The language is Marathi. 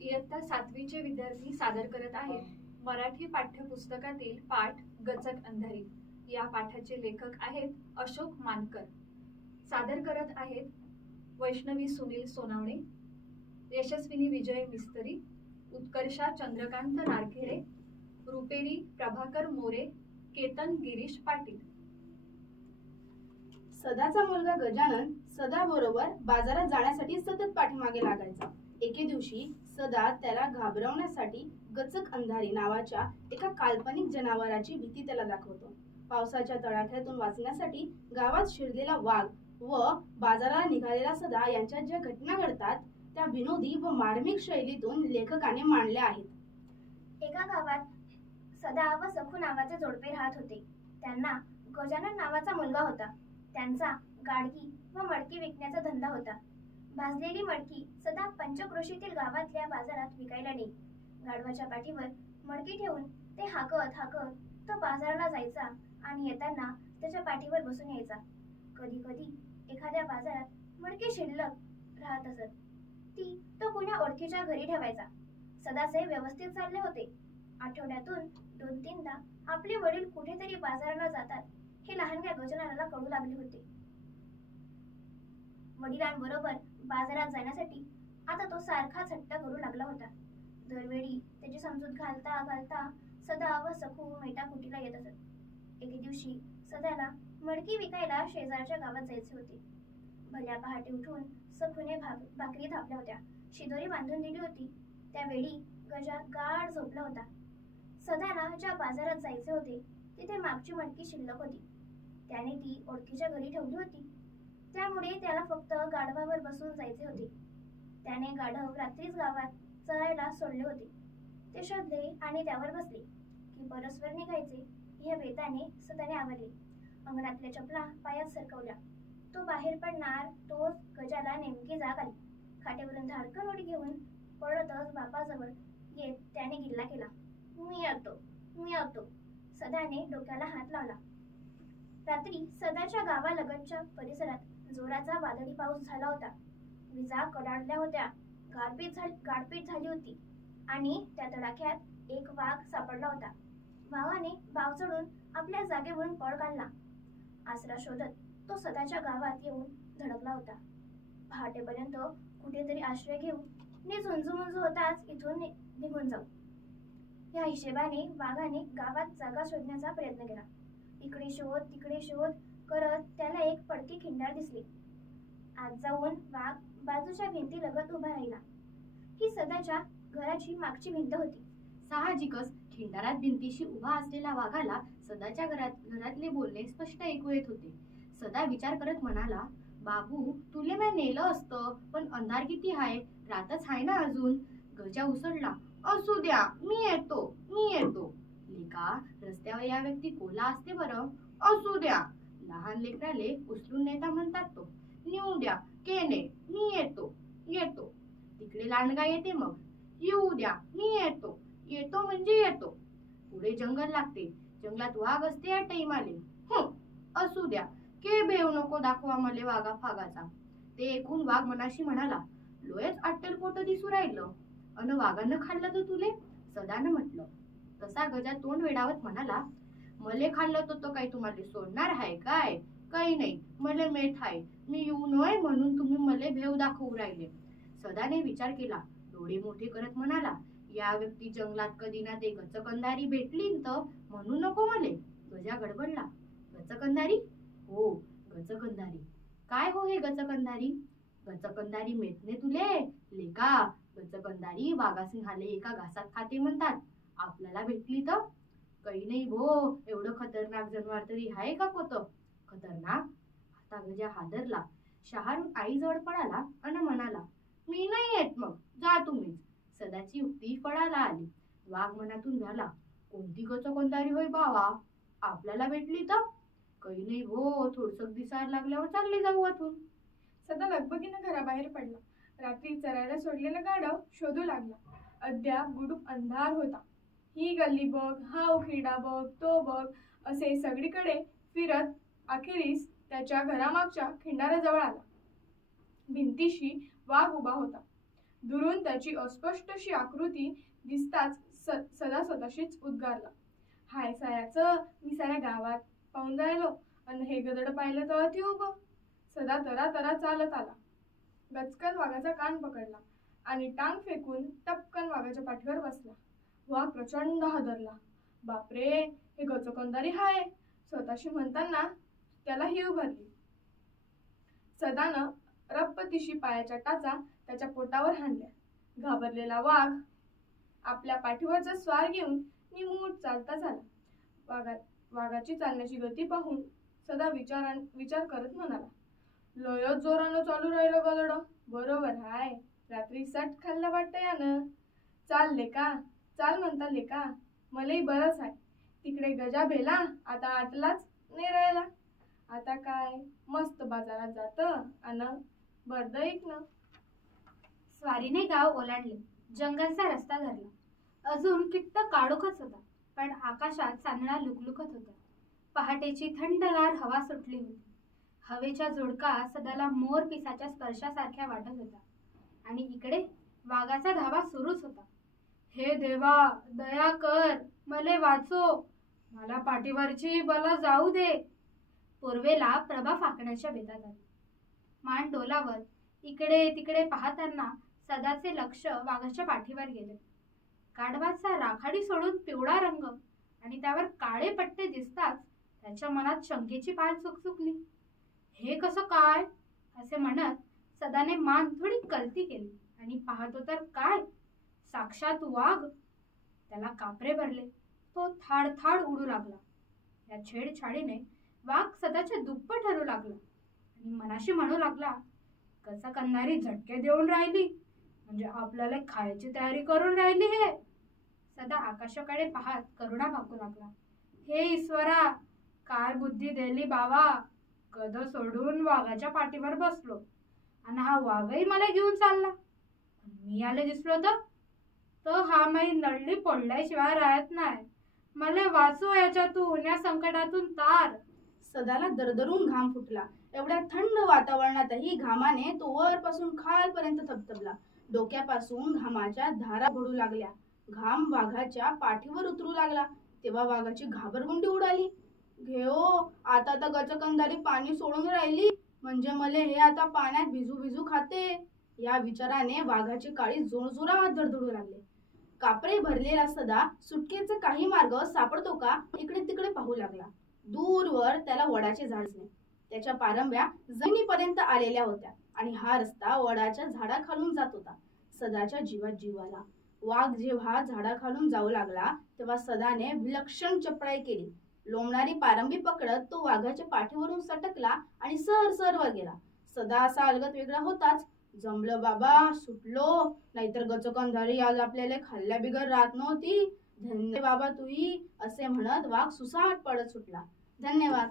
इयत्ता 7वीचे विद्यार्थी सादर करत आहेत मराठी पाठ्यपुस्तकातील पाठ गचक अंधारी। या पाठाचे लेखक आहेत अशोक मानकर। सादर करत आहेत वैष्णवी सुनील सोनावणे, यशस्विनी विजय मिस्त्री, उत्कर्षा चंद्रकांत नारखेडे, रुपेरी प्रभाकर मोरे, केतन गिरीश पाटील। सदाचा मुलगा गजानन सदा बरोबर बाजारात जाण्यासाठी सतत पाठीमागे लागायचा। एके दिवशी सदा त्याला घाबरवण्यासाठी गचक अंधारी नावाच्या एका काल्पनिक जनावराची भीती त्याला दाखवतो। पावसाच्या तडाख्यातून वाचण्यासाठी गावात शिरलेला वाघ व बाजाराला निघालेला सदा यांच्यात ज्या घटना घडतात त्या विनोदी व मार्मिक शैलीतून लेखकाने मांडल्या आहेत। एका गावात सदा व सखू नावाचे जोडपे राहत होते। त्यांना गजानन नावाचा मुलगा होता। त्यांचा गाडगी व मडकी विकण्याचा धंदा होता। भाजलेली मडकी सदा पंचक्रोशीतील गावातल्या बाजारात विकायला नेई। गाढवाच्या पाठीवर मडकी ठेवून ते हाकत हाकत तो बाजाराला जायचा आणि येताना त्याच्या पाठीवर बसून यायचा। कधी कधी एखाद्या बाजारात मडकी शिल्लक राहत असत, ती तो कुण्या ओळखीच्या घरी ठेवायचा। सदाचे व्यवस्थित चालले होते। आठवड्यातून 2-3दा आपले वडील कुठेतरी बाजाराला जातात हे लहानग्या गजाननाला कळू लागले होते। वडिलांबरोबर बाजारात जाण्यासाठी आता तो सारखाच हट्ट करू लागला होता। दरवेळी त्याची समजूत घालता घालता सदा व सखू मेटाकुटीला येत असत। एके दिवशी सदाला मडकी विकायला शेजारच्या गावात जायचे होते। भल्या पहाटे उठून सखूने भाकरी थापल्या होत्या, शिदोरी बांधून दिली होती। त्यावेळी गजा गाढ झोपला होता। सदाला ज्या बाजारात जायचे होते तिथे मागची मडकी शिल्लक होती। त्याने ती ओळखीच्या घरी ठेवली होती, त्यामुळे त्याला फक्त गाढवावर बसून जायचे होते। त्याने गाढव रात्रीच गावात चरायला सोडले होते। ते शोधले आणि त्यावर बसले की परस्पर निघायचे या बेताने सदाने आवरले। अंगणातल्या चपला पायात सरकवल्या। तो बाहेर पडणार तोच गजाला नेमकी जाग आली। खाटेवरून धाडकन उडी घेऊन पळतच बापाजवळ येत त्याने गिल्ला केला, मी येतो। सदाने डोक्याला हात लावला। रात्री सदाच्या गावालगतच्या परिसरात जोराचा वादळी पाऊस झाला होता। विजा कडाडल्या होत्या, गारपीट झाली होती आणि त्या तडाख्यात एक वाघ सापडला होता। वाघाने बाव चढून आपल्या जागेवरून पळ काढला। आसरा शोधत तो सदाच्या गावात येऊन धडकला होता। पहाटेपर्यंत कुठेतरी आश्रय घेऊ नि झुंजूमुंजू होताच इथून निघून जाऊ या हिशेबाने वाघाने गावात जागा शोधण्याचा प्रयत्न केला। इकडे शोध तिकडे शोध करत त्याला एक पडकी खिंडार दिसली। आत जाऊन वाघ बाजूच्या भिंतीलगत उभा राहिला। ही सदाच्या घराची मागची भिंत होती। साहजिकच खिंडारात भिंतीशी उभा असलेल्या वाघाला सदाच्या घरातले बोलणे स्पष्ट ऐकू येत होते। सदा विचार करत म्हणाला, बाबू तुले मी नेलं असतं, पण अंधार किती हाय, रातच हाय ना अजून। गजा उसळला, असू द्या, मी येतो। लेका रस्त्यावर या व्यक्ती कोला असते बरं, असू द्या। लहान लेकराले उचलून नेता म्हणतात तो, नेऊ द्या केने, मी येतो। तिकडे लांडगा येते मग, येऊ द्या, मी येतो म्हणजे येतो। पुढे जंगल लागते, जंगलात वाघ असते या टाईमाले, असू द्या, के भेव नको दाखवा मले वाघा फागाचा। ते ऐकून वाघ मनाशी म्हणाला, लोयच अट्टलपोट दिसू राहिलं, अन वाघानं खाल्लं तर तुले? सदानं म्हटलं। तसा गजा तोंड वेडावत म्हणाला, मले खाल्लं तो काही तुम्हाला सोडणार हाय काय? काही नाही, मले मेठ हाय, मी येऊ नये म्हणून तुम्ही मले भेव दाखवू राहिले। सदाने विचार केला, डोळे मोठे करत म्हणाला, या व्यक्ती जंगलात कधी ना ते गचकंधारी भेटली तर म्हणू नको मले। गजा गडबडला, गचकंधारी? हो गचकंधारी। काय हो हे गचकंधारी? गचकंधारी मेतने तुले लेका, गचकंधारी वाघासिंहाले एका घासात खाते म्हणतात। आपल्याला भेटली तर? काही नाही भो, एवढं खतरनाक जनावर तरी हाय का कोत? खतरनाक? आता गजा हादरला, शहारून आईजवळ पळाला अन म्हणाला, मी नाही येत मग, जा तुम्हीच। सदाची युक्ती फळाला आली। वाघ मनातून झाला, कोणती गचकंधारी होय बावा, आपल्याला भेटली तर? काही नाही भो, थोडसं दिसायला लागल्यावर चालले जाऊ आतून। सदा लगबगीनं घराबाहेर पडला। रात्री चरायला सोडलेला गाढव शोधू लागला। अद्याप गुडूप अंधार होता। ही गल्ली बघ, हा उकिरडा बघ, तो बघ असे सगळीकडे फिरत अखेरीस त्याच्या घरामागच्या खिंडाराजवळ आला। भिंतीशी वाघ उभा होता। दुरून त्याची अस्पष्टशी आकृती दिसताच सदा स्वतःशीच उद्गारला, हाय सायाचं, मी साऱ्या गावात पाहून राहिलो आणि हे गदड पाहिलं तर अति उभं. सदा तरा चालत आला. गचकन वाघाचा कान पकडला आणि टांग फेकून टपकन वाघाच्या पाठीवर बसला. वाघ प्रचंड हादरला. बापरे, हे गचकंदारी हाय, स्वतःशी म्हणताना त्याला हिव भरली. सदानं रप्पतीशी पायाच्या टाचा त्याच्या पोटावर हाणल्या. घाबरलेला वाघ आपल्या पाठीवरचा स्वार घेऊन निमूट चालता झाला. वाघाची चालण्याची गती पाहून सदा विचार करत म्हणाला, लयच जोरानं चालू राहिलं गदड. बरोबर हाय, रात्री सट खाल्ला वाटतं यानं. चाल लेका, चाल म्हणता लेका, मलाही बरंच आहे. तिकडे गजा भेला आता आटलाच नाही राहिला. आता काय मस्त बाजारात जातं अन बर्द ऐकणं. स्वारीने गाव ओलांडले. जंगलचा रस्ता धरला. अजून किट्ट काळोखच होता, पण आकाशात चांदणा लुकलुकत होता. पहाटेची थंडगार हवा सुटली होती. हवेच्या झुळका सदाला मोर पिसाच्या स्पर्शासारख्या वाटत होता. आणि इकडे वाघाचा धावा सुरूच होता. हे देवा, दया कर, मले वाचो, मला पाठीवरची बला जाऊ दे. पूर्वेला प्रभा फाकण्याच्या बेतात आली. मान डोलावर इकडे तिकडे पाहताना सदाचे लक्ष वाघाच्या पाठीवर गेले. गाढवाचा राखाडी सोडून पिवळा रंग आणि त्यावर काळे पट्टे दिसताच त्याच्या मनात शंकेची पाल चुकचुकली. हे कसं काय असे म्हणत सदाने मान थोडी कलती केली आणि पाहतो तर काय, साक्षात वाघ. त्याला कापरे भरले. तो थाड थाड उडू लागला. या छेडछाडीने वाघ सदाच्या दुप्पट ठरू लागला आणि मनाशी म्हणू लागला, कसा कंदारी झटके देऊन राहिली, म्हणजे आपल्याला खायची तयारी करून राहिली. हे सदा आकाशाकडे पाहत करुणा भागू लागला. हे ईश्वरा, काय बुद्धी दिली बाबा. गद सोडून वाघाच्या पाठीवर बसलो आणि हा वाघही मला घेऊन चालला. मी आले दिसलो तर हा माई नळली पडल्याशिवाय राहत नाही. मला वाचो याच्यातून, या संकटातून तार. सदाला दरदरून घाम फुटला. एवढ्या थंड वातावरणातही घामाने तो वरपासून खालपर्यंत थबथबला. डोक्यापासून घामाच्या धारा पडू लागल्या. घाम वाघाच्या पाठीवर उतरू लागला. तेव्हा वाघाची घाबरगुंडी उडाली. घेओ, आता तर गचकंदारी पाणी सोडून राहिली, म्हणजे मले हे आता पाण्यात भिजू भिजू खाते. या विचाराने वाघाची काळी जोरजोरात धडधडू लागले. कापरे भरलेला सदा सुटकेचा काही मार्ग सापडतो का इकडे तिकडे पाहू लागला. दूरवर त्याला वडाचे झाड दिसले. त्याच्या पारंब्या जमिनीपर्यंत आलेल्या होत्या आणि हा रस्ता वडाच्या झाडाखालून जात होता. सदाच्या जीवात जीव आला. वाघ जेव्हा झाडाखालून जाऊ लागला तेव्हा सदाने विलक्षण चपळाई केली. लोंबणारी पारंबी पकडत तो वाघाच्या पाठीवरून सटकला आणि सर वर गेला. सदा असा अलगत वेगळा होताच. जमलं बाबा, सुटलो, नाहीतर गचकंधारी आज आपल्याला खाल्ल्या बिगर राहत नव्हती. धन्य बाबा तुई, असे म्हणत वाघ सुसाट पडत सुटला. धन्यवाद.